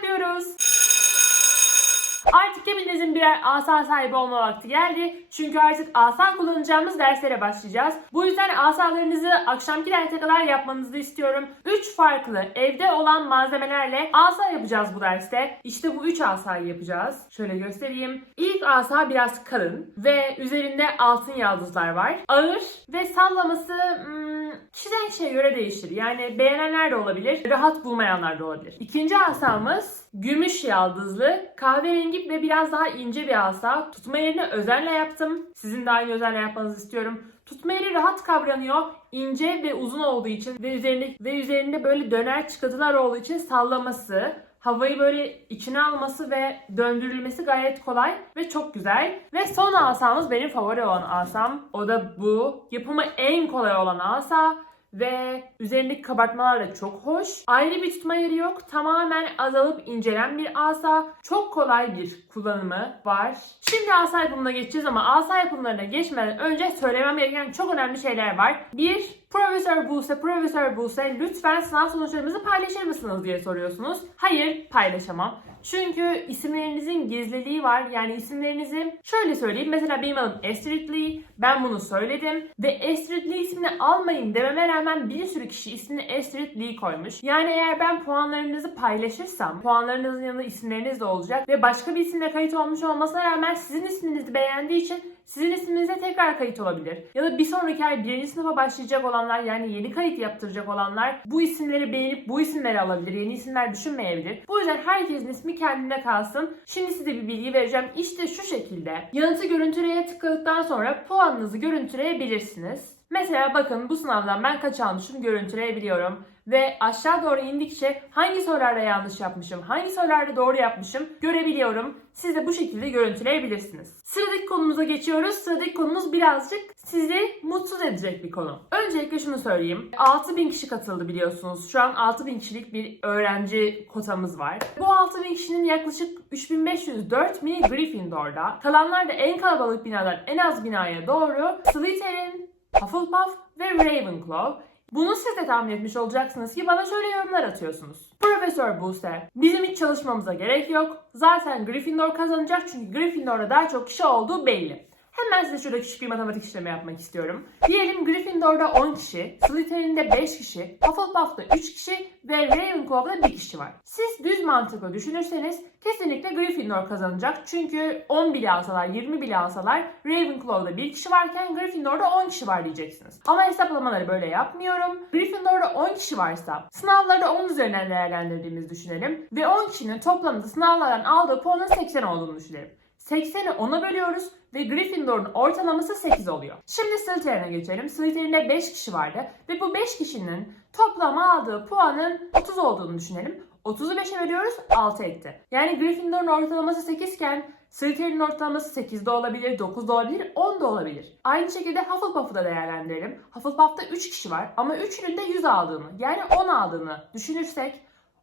Fire Beauties! Artık hepinizin birer asa sahibi olma vakti geldi. Çünkü artık asa kullanacağımız derslere başlayacağız. Bu yüzden asalarınızı akşamki derse kadar yapmanızı istiyorum. 3 farklı evde olan malzemelerle asa yapacağız bu derste. İşte bu 3 asayı yapacağız. Şöyle göstereyim. İlk asa biraz kalın ve üzerinde altın yaldızlar var. Ağır ve sallaması hmm, kişiden kişiye göre değişir. Yani beğenenler de olabilir, rahat bulmayanlar da olabilir. İkinci asamız gümüş yaldızlı, kahverengi ve biraz daha ince bir asa. Tutma yerini özenle yaptım. Sizin de aynı özenle yapmanızı istiyorum. Tutma yeri rahat kavranıyor. ince ve uzun olduğu için ve üzerinde ve üzerinde böyle döner çıkıntılar olduğu için sallaması, havayı böyle içine alması ve döndürülmesi gayet kolay ve çok güzel. Ve son asamız benim favori olan asam. O da bu. Yapımı en kolay olan asa ve üzerindeki kabartmalar da çok hoş. Ayrı bir tutma yeri yok. Tamamen azalıp incelen bir asa. Çok kolay bir kullanımı var. Şimdi asa yapımına geçeceğiz ama asa yapımlarına geçmeden önce söylemem gereken çok önemli şeyler var. Bir, Profesör Buse, Profesör Buse lütfen sınav sonuçlarımızı paylaşır mısınız diye soruyorsunuz. Hayır paylaşamam. Çünkü isimlerinizin gizliliği var. Yani isimlerinizi şöyle söyleyeyim. Mesela benim adım Astrid Lee. Ben bunu söyledim. Ve Astrid Lee ismini almayın dememe rağmen bir sürü kişi ismini Astrid Lee koymuş. Yani eğer ben puanlarınızı paylaşırsam puanlarınızın yanında isimleriniz de olacak. Ve başka bir isimle kayıt olmuş olmasına rağmen sizin isminizi beğendiği için sizin isminize tekrar kayıt olabilir. Ya da bir sonraki ay birinci sınıfa başlayacak olanlar yani yeni kayıt yaptıracak olanlar bu isimleri beğenip bu isimleri alabilir. Yeni isimler düşünmeyebilir. Bu yüzden herkesin ismi kendine kalsın. Şimdi size bir bilgi vereceğim. İşte şu şekilde. Yanıtı görüntüleye tıkladıktan sonra puanınızı görüntüleyebilirsiniz. Mesela bakın bu sınavdan ben kaç almışım görüntüleyebiliyorum. Ve aşağı doğru indikçe hangi sorularda yanlış yapmışım, hangi sorularda doğru yapmışım görebiliyorum. Siz de bu şekilde görüntüleyebilirsiniz. Sıradaki konumuza geçiyoruz. Sıradaki konumuz birazcık sizi mutsuz edecek bir konu. Öncelikle şunu söyleyeyim. 6000 kişi katıldı biliyorsunuz. Şu an 6000 kişilik bir öğrenci kotamız var. Bu 6000 kişinin yaklaşık 3500-4000'i Gryffindor'da. Kalanlar da en kalabalık binadan en az binaya doğru Slytherin, Hufflepuff ve Ravenclaw. Bunu siz de tahmin etmiş olacaksınız ki bana şöyle yorumlar atıyorsunuz. Profesör Buse, bizim hiç çalışmamıza gerek yok. Zaten Gryffindor kazanacak çünkü Gryffindor'da daha çok kişi olduğu belli. Hemen size şurada küçük bir matematik işlemi yapmak istiyorum. Diyelim Gryffindor'da 10 kişi, Slytherin'de 5 kişi, Hufflepuff'ta 3 kişi ve Ravenclaw'da 1 kişi var. Siz düz mantıkla düşünürseniz kesinlikle Gryffindor kazanacak. Çünkü 10 bile alsalar, 20 bile alsalar Ravenclaw'da 1 kişi varken Gryffindor'da 10 kişi var diyeceksiniz. Ama hesaplamaları böyle yapmıyorum. Gryffindor'da 10 kişi varsa sınavlarda 10 üzerinden değerlendirdiğimizi düşünelim. Ve 10 kişinin toplamda sınavlardan aldığı puanın 80 olduğunu düşünelim. 80'i 10'a bölüyoruz ve Gryffindor'un ortalaması 8 oluyor. Şimdi Slytherin'e geçelim. Slytherin'de 5 kişi vardı ve bu 5 kişinin toplam aldığı puanın 30 olduğunu düşünelim. 30'u 5'e bölüyoruz 6 etti. Yani Gryffindor'un ortalaması 8 iken Slytherin'in ortalaması 8'de olabilir, 9'da olabilir, 10'da olabilir. Aynı şekilde Hufflepuff'u da değerlendirelim. Hufflepuff'ta 3 kişi var ama 3'ünün de 100 aldığını yani 10 aldığını düşünürsek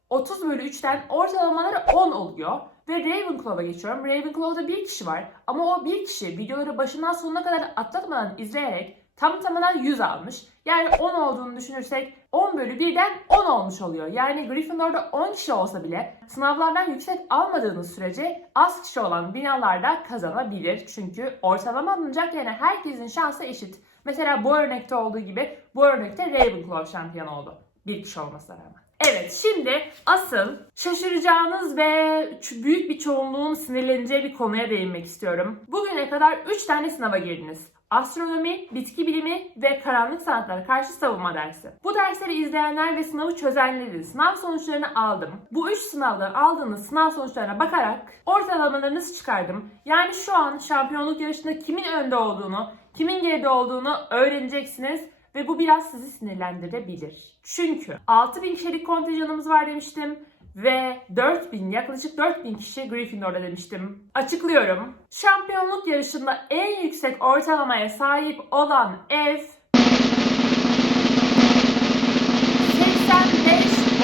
30 bölü 3'ten ortalamaları 10 oluyor. Ve Ravenclaw'a geçiyorum. Ravenclaw'da bir kişi var. Ama o bir kişi videoları başından sonuna kadar atlatmadan izleyerek tam tamına 100 almış. Yani 10 olduğunu düşünürsek 10 bölü 1'den 10 olmuş oluyor. Yani Gryffindor'da 10 kişi olsa bile sınavlardan yüksek almadığınız sürece az kişi olan binalarda kazanabilir. Çünkü ortalama alınacak yani herkesin şansı eşit. Mesela bu örnekte olduğu gibi bu örnekte Ravenclaw şampiyon oldu. Bir kişi olmasına rağmen. Evet şimdi asıl şaşıracağınız ve büyük bir çoğunluğun sinirleneceği bir konuya değinmek istiyorum. Bugüne kadar 3 tane sınava girdiniz. Astronomi, bitki bilimi ve karanlık sanatlara karşı savunma dersi. Bu dersleri izleyenler ve sınavı çözenlerin sınav sonuçlarını aldım. Bu 3 sınavdan aldığınız sınav sonuçlarına bakarak ortalamalarınızı çıkardım. Yani şu an şampiyonluk yarışında kimin önde olduğunu, kimin geride olduğunu öğreneceksiniz ve bu biraz sizi sinirlendirebilir. Çünkü 6000 kişilik kontenjanımız var demiştim ve 4000 yaklaşık 4000 kişi Gryffindor'da demiştim. Açıklıyorum. Şampiyonluk yarışında en yüksek ortalamaya sahip olan ev 85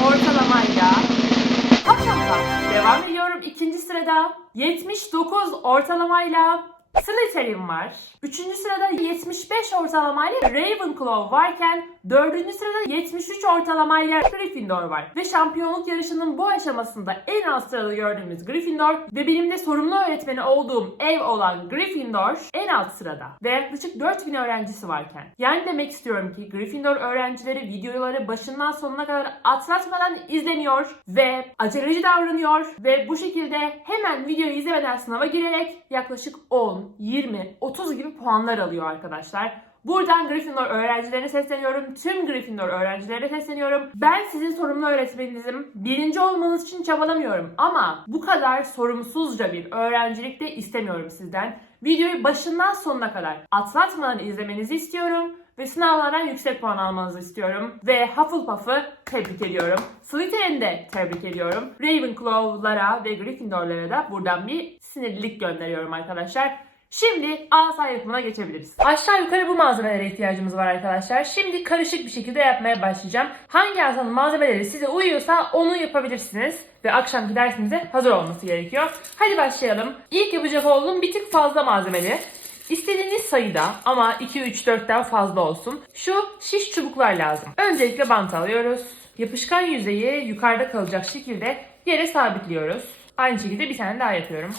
ortalamayla Hufflepuff. Devam ediyorum ikinci sırada 79 ortalamayla Slytherin var. Üçüncü sırada 75 ortalamayla Ravenclaw varken dördüncü sırada 73 ortalamayla Gryffindor var. Ve şampiyonluk yarışının bu aşamasında en alt sırada gördüğümüz Gryffindor ve benim de sorumlu öğretmeni olduğum ev olan Gryffindor en alt sırada. Ve yaklaşık 4000 öğrencisi varken. Yani demek istiyorum ki Gryffindor öğrencileri videoları başından sonuna kadar atlatmadan izlemiyor ve aceleci davranıyor ve bu şekilde hemen videoyu izlemeden sınava girerek yaklaşık 10, 20, 30 gibi puanlar alıyor arkadaşlar. Buradan Gryffindor öğrencilerine sesleniyorum. Tüm Gryffindor öğrencilerine sesleniyorum. Ben sizin sorumlu öğretmeninizim. Birinci olmanız için çabalamıyorum. Ama bu kadar sorumsuzca bir öğrencilik de istemiyorum sizden. Videoyu başından sonuna kadar atlatmadan izlemenizi istiyorum. Ve sınavlardan yüksek puan almanızı istiyorum. Ve Hufflepuff'ı tebrik ediyorum. Slytherin'i de tebrik ediyorum. Ravenclaw'lara ve Gryffindor'lara da buradan bir sinirlilik gönderiyorum arkadaşlar. Şimdi asa yapımına geçebiliriz. Aşağı yukarı bu malzemelere ihtiyacımız var arkadaşlar. Şimdi karışık bir şekilde yapmaya başlayacağım. Hangi asanın malzemeleri size uyuyorsa onu yapabilirsiniz. Ve akşamki dersinize hazır olması gerekiyor. Hadi başlayalım. İlk yapacak olduğum bir tık fazla malzemeli. İstediğiniz sayıda ama 2, 3, 4'ten fazla olsun. Şu şiş çubuklar lazım. Öncelikle bant alıyoruz. Yapışkan yüzeyi yukarıda kalacak şekilde yere sabitliyoruz. Aynı şekilde bir tane daha yapıyorum.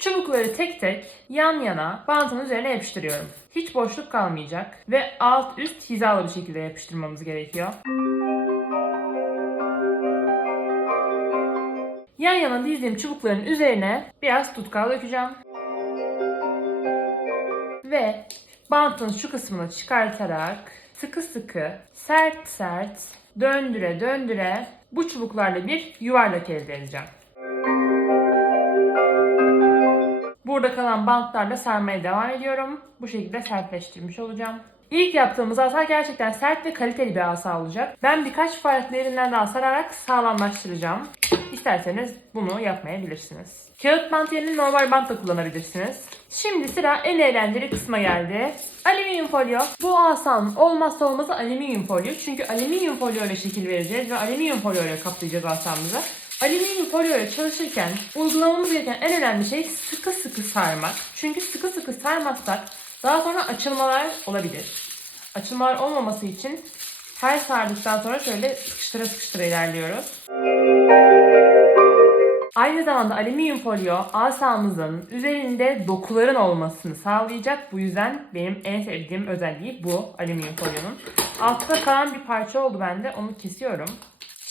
Çubukları tek tek yan yana bantın üzerine yapıştırıyorum. Hiç boşluk kalmayacak ve alt üst hizalı bir şekilde yapıştırmamız gerekiyor. Yan yana dizdiğim çubukların üzerine biraz tutkal dökeceğim. Ve bantın şu kısmını çıkartarak sıkı sıkı, sert sert döndüre döndüre bu çubuklarla bir yuvarlak elde edeceğim. Burada kalan bantlarla sarmaya devam ediyorum. Bu şekilde sertleştirmiş olacağım. İlk yaptığımız asa gerçekten sert ve kaliteli bir asa olacak. Ben birkaç farklı yerinden daha sararak sağlamlaştıracağım. İsterseniz bunu yapmayabilirsiniz. Kağıt bant yerine normal bant da kullanabilirsiniz. Şimdi sıra en eğlenceli kısma geldi. Alüminyum folyo. Bu asanın olmazsa olmazı alüminyum folyo. Çünkü alüminyum folyo ile şekil vereceğiz ve alüminyum folyo ile kaplayacağız asamızı. Alüminyum folyo ile çalışırken uygulamamız gereken en önemli şey sıkı sıkı sarmak. Çünkü sıkı sıkı sarmazsak daha sonra açılmalar olabilir. Açılmalar olmaması için her sardıktan sonra şöyle sıkıştıra sıkıştıra ilerliyoruz. Aynı zamanda alüminyum folyo asamızın üzerinde dokuların olmasını sağlayacak. Bu yüzden benim en sevdiğim özelliği bu alüminyum folyonun. Altta kalan bir parça oldu bende. Onu kesiyorum.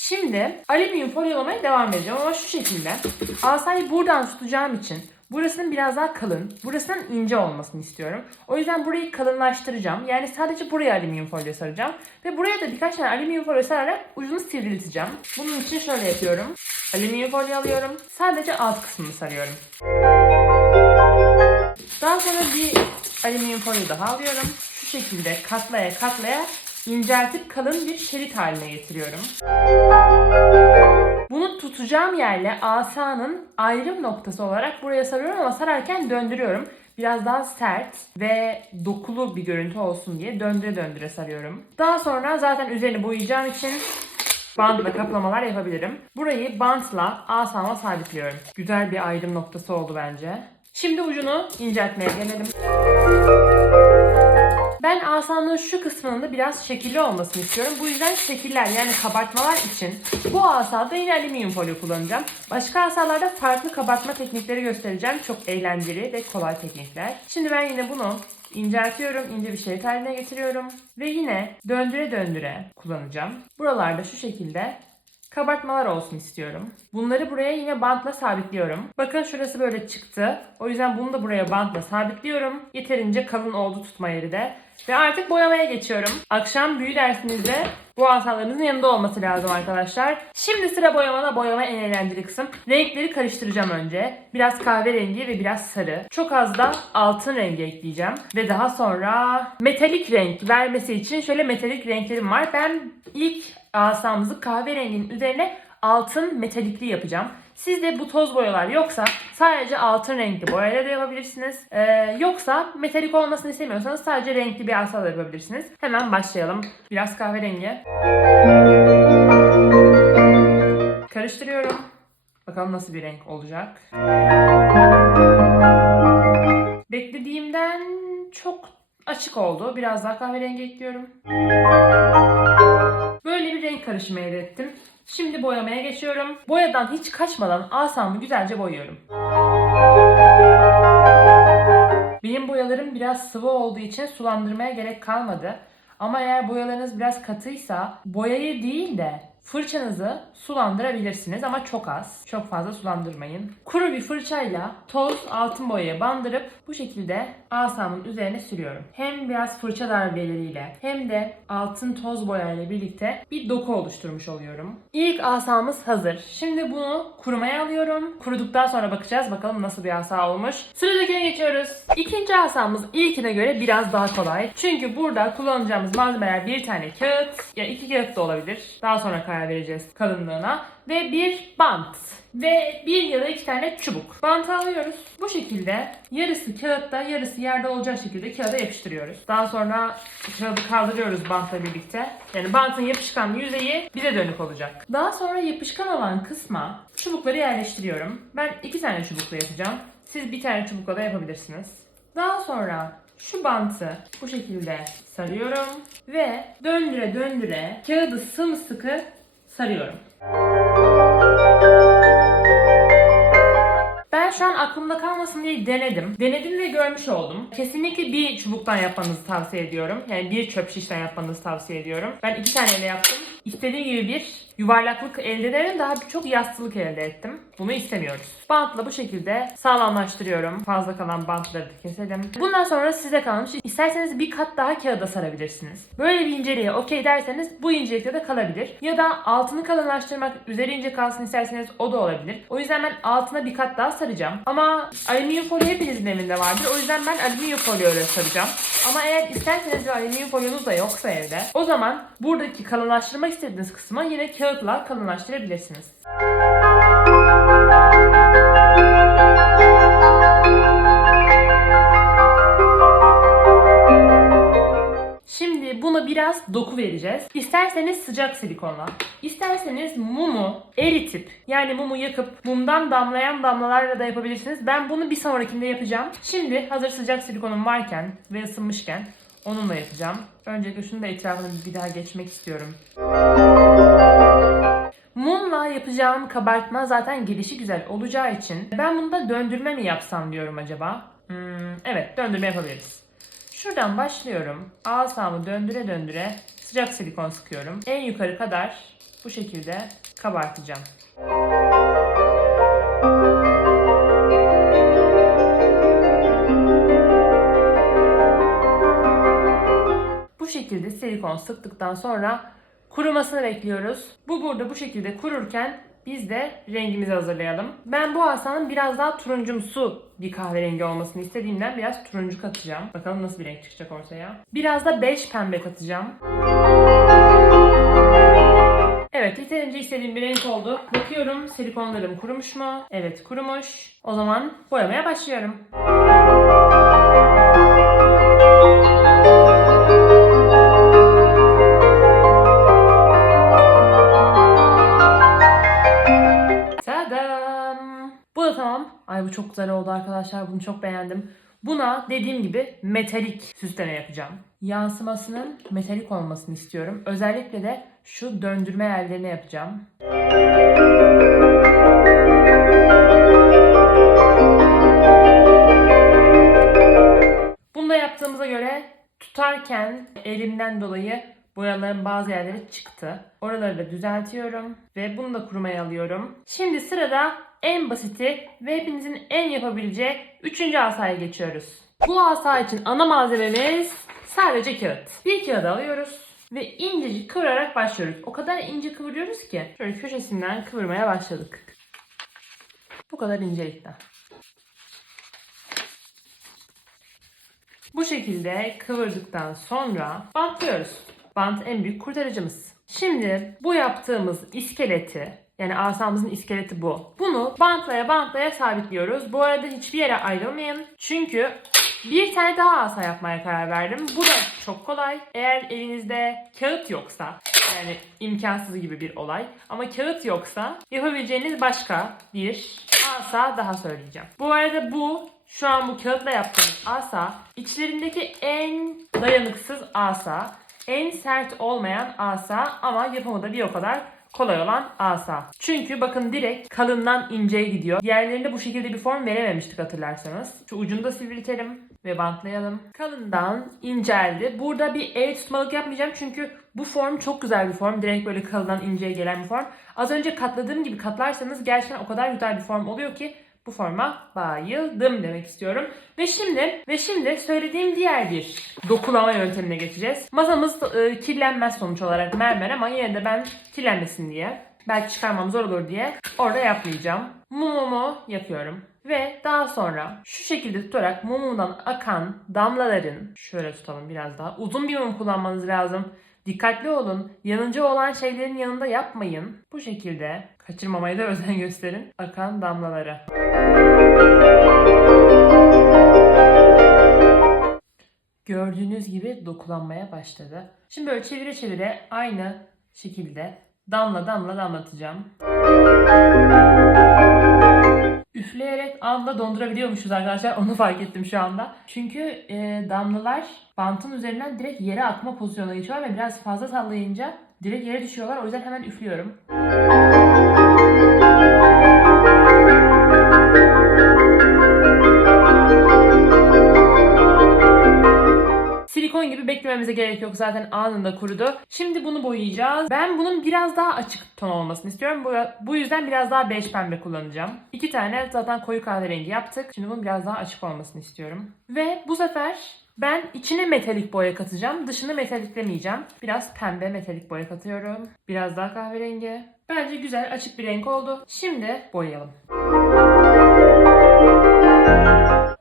Şimdi alüminyum folyolamaya devam edeceğim ama şu şekilde. Asayı buradan tutacağım için burasının biraz daha kalın, burasının ince olmasını istiyorum. O yüzden burayı kalınlaştıracağım. Yani sadece buraya alüminyum folyo saracağım. Ve buraya da birkaç tane alüminyum folyo sararak ucunu sivrilteceğim. Bunun için şöyle yapıyorum. Alüminyum folyo alıyorum. Sadece alt kısmını sarıyorum. Daha sonra bir alüminyum folyo daha alıyorum. Şu şekilde katlaya katlaya inceltip kalın bir şerit haline getiriyorum. Bunu tutacağım yerle asanın ayrım noktası olarak buraya sarıyorum ama sararken döndürüyorum. Biraz daha sert ve dokulu bir görüntü olsun diye döndüre döndüre sarıyorum. Daha sonra zaten üzerini boyayacağım için bantla kaplamalar yapabilirim. Burayı bantla asama sabitliyorum. Güzel bir ayrım noktası oldu bence. Şimdi ucunu inceltmeye gelelim. Ben asamın şu kısmının da biraz şekilli olmasını istiyorum. Bu yüzden şekiller yani kabartmalar için bu asada yine alüminyum folyo kullanacağım. Başka asalarda farklı kabartma teknikleri göstereceğim. Çok eğlenceli ve kolay teknikler. Şimdi ben yine bunu inceltiyorum. ince bir şerit haline getiriyorum. Ve yine döndüre döndüre kullanacağım. Buralarda şu şekilde kabartmalar olsun istiyorum. Bunları buraya yine bantla sabitliyorum. Bakın şurası böyle çıktı. O yüzden bunu da buraya bantla sabitliyorum. Yeterince kalın oldu tutma yeri de. Ve artık boyamaya geçiyorum. Akşam büyü dersinizde bu asalarınızın yanında olması lazım arkadaşlar. Şimdi sıra boyamada boyama en eğlenceli kısım. Renkleri karıştıracağım önce. Biraz kahverengi ve biraz sarı. Çok az da altın rengi ekleyeceğim. Ve daha sonra metalik renk vermesi için şöyle metalik renklerim var. Ben ilk asamızı kahverenginin üzerine altın metalikli yapacağım. Sizde bu toz boyalar yoksa sadece altın renkli boyayla da yapabilirsiniz. Ee, yoksa metalik olmasını istemiyorsanız sadece renkli bir asa da yapabilirsiniz. Hemen başlayalım. Biraz kahverengi. Karıştırıyorum. Bakalım nasıl bir renk olacak. Beklediğimden çok açık oldu. Biraz daha kahverengi ekliyorum. Böyle bir renk karışımı elde ettim. Şimdi boyamaya geçiyorum. Boyadan hiç kaçmadan asamı güzelce boyuyorum. Benim boyalarım biraz sıvı olduğu için sulandırmaya gerek kalmadı. Ama eğer boyalarınız biraz katıysa boyayı değil de fırçanızı sulandırabilirsiniz ama çok az. Çok fazla sulandırmayın. Kuru bir fırçayla toz altın boyaya bandırıp bu şekilde asamın üzerine sürüyorum. Hem biraz fırça darbeleriyle hem de altın toz boyayla birlikte bir doku oluşturmuş oluyorum. İlk asamız hazır. Şimdi bunu kurumaya alıyorum. Kuruduktan sonra bakacağız bakalım nasıl bir asa olmuş. Sıradakine geçiyoruz. İkinci asamız ilkine göre biraz daha kolay. Çünkü burada kullanacağımız malzemeler bir tane kağıt ya iki kağıt da olabilir. Daha sonra karar vereceğiz kalınlığına. Ve bir bant. Ve bir ya da iki tane çubuk. Bantı alıyoruz. Bu şekilde yarısı kağıtta yarısı yerde olacak şekilde kağıda yapıştırıyoruz. Daha sonra kağıdı kaldırıyoruz bantla birlikte. Yani bantın yapışkan yüzeyi bize dönük olacak. Daha sonra yapışkan olan kısma çubukları yerleştiriyorum. Ben iki tane çubukla yapacağım. Siz bir tane çubukla da yapabilirsiniz. Daha sonra şu bantı bu şekilde sarıyorum ve döndüre döndüre kağıdı sımsıkı sarıyorum. Ben şu an aklımda kalmasın diye denedim. Denedim ve görmüş oldum. Kesinlikle bir çubuktan yapmanızı tavsiye ediyorum. Yani bir çöp şişten yapmanızı tavsiye ediyorum. Ben iki taneyle yaptım. İstediğim gibi bir yuvarlaklık elde ederim. Daha çok yastılık elde ettim. Bunu istemiyoruz. Bantla bu şekilde sağlamlaştırıyorum. Fazla kalan bantları da keselim. Bundan sonra size kalmış. İsterseniz bir kat daha kağıda sarabilirsiniz. Böyle bir inceliğe okey derseniz bu incelikte de kalabilir. Ya da altını kalınlaştırmak, üzeri ince kalsın isterseniz o da olabilir. O yüzden ben altına bir kat daha saracağım. Ama alüminyum folyo hepinizin evinde vardır. O yüzden ben alüminyum folyo ile saracağım. Ama eğer isterseniz bir alüminyum folyonuz da yoksa evde o zaman buradaki kalınlaştırmak istediğiniz kısma yine kağıtla kalınlaştırabilirsiniz. Şimdi buna biraz doku vereceğiz. İsterseniz sıcak silikonla, isterseniz mumu eritip yani mumu yakıp mumdan damlayan damlalarla da yapabilirsiniz. Ben bunu bir sonrakinde yapacağım. Şimdi hazır sıcak silikonum varken ve ısınmışken onunla yapacağım. Öncelikle şunu da etrafını bir daha geçmek istiyorum. Mumla yapacağım kabartma zaten gelişi güzel olacağı için ben bunu da döndürme mi yapsam diyorum acaba. Hmm, evet döndürme yapabiliriz. Şuradan başlıyorum. Asamı döndüre döndüre sıcak silikon sıkıyorum. En yukarı kadar bu şekilde kabartacağım. Şekilde silikon sıktıktan sonra kurumasını bekliyoruz. Bu burada bu şekilde kururken biz de rengimizi hazırlayalım. Ben bu asanın biraz daha turuncumsu bir kahverengi olmasını istediğimden biraz turuncu katacağım. Bakalım nasıl bir renk çıkacak ortaya. Biraz da beş pembe katacağım. Evet yeterince istediğim bir renk oldu. Bakıyorum silikonlarım kurumuş mu? Evet kurumuş. O zaman boyamaya başlıyorum. Bu çok güzel oldu arkadaşlar. Bunu çok beğendim. Buna dediğim gibi metalik süsleme yapacağım. Yansımasının metalik olmasını istiyorum. Özellikle de şu döndürme yerlerine yapacağım. Bunu da yaptığımıza göre tutarken elimden dolayı boyaların bazı yerleri çıktı. Oraları da düzeltiyorum ve bunu da kurumaya alıyorum. Şimdi sırada en basiti ve hepinizin en yapabileceği üçüncü asaya geçiyoruz. Bu asa için ana malzememiz sadece kağıt. Bir kağıt alıyoruz ve incecik kıvırarak başlıyoruz. O kadar ince kıvırıyoruz ki şöyle köşesinden kıvırmaya başladık. Bu kadar incelikten. Bu şekilde kıvırdıktan sonra bantlıyoruz. Bant en büyük kurtarıcımız. Şimdi bu yaptığımız iskeleti yani asamızın iskeleti bu. Bunu bantlaya bantlaya sabitliyoruz. Bu arada hiçbir yere ayrılmayın. Çünkü bir tane daha asa yapmaya karar verdim. Bu da çok kolay. Eğer elinizde kağıt yoksa yani imkansız gibi bir olay. Ama kağıt yoksa yapabileceğiniz başka bir asa daha söyleyeceğim. Bu arada bu şu an bu kağıtla yaptığımız asa içlerindeki en dayanıksız asa, en sert olmayan asa ama yapımı da bir o kadar kolay olan asa. Çünkü bakın direkt kalından inceye gidiyor. Diğerlerinde bu şekilde bir form verememiştik hatırlarsanız. Şu ucunu da sivriltelim ve bantlayalım. Kalından inceldi. Burada bir el tutmalık yapmayacağım çünkü bu form çok güzel bir form. Direkt böyle kalından inceye gelen bir form. Az önce katladığım gibi katlarsanız gerçekten o kadar güzel bir form oluyor ki bu forma bayıldım demek istiyorum. Ve şimdi ve şimdi söylediğim diğer bir dokulama yöntemine geçeceğiz. Masamız e, kirlenmez sonuç olarak mermer ama yine de ben kirlenmesin diye belki çıkarmam zor olur diye orada yapmayacağım. Mumumu yapıyorum. Ve daha sonra şu şekilde tutarak mumumdan akan damlaların şöyle tutalım biraz daha. Uzun bir mum kullanmanız lazım. Dikkatli olun. Yanıcı olan şeylerin yanında yapmayın. Bu şekilde kaçırmamaya da özen gösterin. Akan damlaları. Gördüğünüz gibi dokulanmaya başladı. Şimdi böyle çevire çevire aynı şekilde damla damla damlatacağım. Üfleyerek anda dondurabiliyormuşuz arkadaşlar. Onu fark ettim şu anda. Çünkü e, damlalar bantın üzerinden direkt yere akma pozisyonuna geçiyorlar ve biraz fazla sallayınca direkt yere düşüyorlar. O yüzden hemen üflüyorum. Beklememize gerek yok zaten anında kurudu. Şimdi bunu boyayacağız. Ben bunun biraz daha açık ton olmasını istiyorum. Bu, bu yüzden biraz daha beş pembe kullanacağım. İki tane zaten koyu kahverengi yaptık. Şimdi bunun biraz daha açık olmasını istiyorum. Ve bu sefer ben içine metalik boya katacağım. Dışını metaliklemeyeceğim. Biraz pembe metalik boya katıyorum. Biraz daha kahverengi. Bence güzel açık bir renk oldu. Şimdi boyayalım.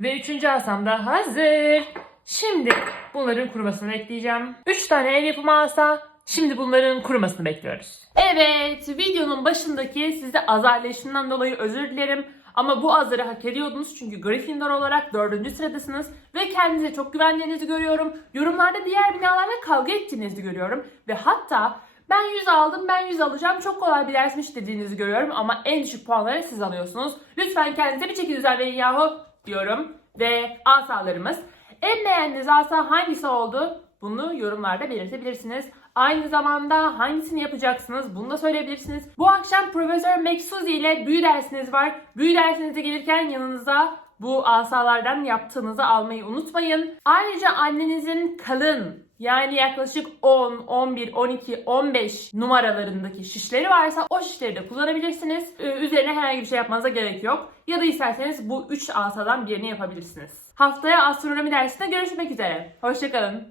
Ve üçüncü asam da hazır. Şimdi bunların kurumasını bekleyeceğim. 3 tane el yapımı asa. Şimdi bunların kurumasını bekliyoruz. Evet, videonun başındaki size azarlayışından dolayı özür dilerim. Ama bu azarı hak ediyordunuz çünkü Gryffindor olarak 4. sıradasınız ve kendinize çok güvendiğinizi görüyorum. Yorumlarda diğer binalarla kavga ettiğinizi görüyorum ve hatta ben 100 aldım, ben 100 alacağım, çok kolay bir dersmiş dediğinizi görüyorum ama en düşük puanları siz alıyorsunuz. Lütfen kendinize bir çeki düzen verin yahu diyorum. Ve asalarımız. En beğendiğiniz asa hangisi oldu? Bunu yorumlarda belirtebilirsiniz. Aynı zamanda hangisini yapacaksınız bunu da söyleyebilirsiniz. Bu akşam Profesör Meksuzi ile büyü dersiniz var. Büyü dersinize gelirken yanınıza bu asalardan yaptığınızı almayı unutmayın. Ayrıca annenizin kalın yani yaklaşık 10, 11, 12, 15 numaralarındaki şişleri varsa o şişleri de kullanabilirsiniz. Ee, Üzerine herhangi bir şey yapmanıza gerek yok. Ya da isterseniz bu 3 asadan birini yapabilirsiniz. Haftaya astronomi dersinde görüşmek üzere. Hoşçakalın.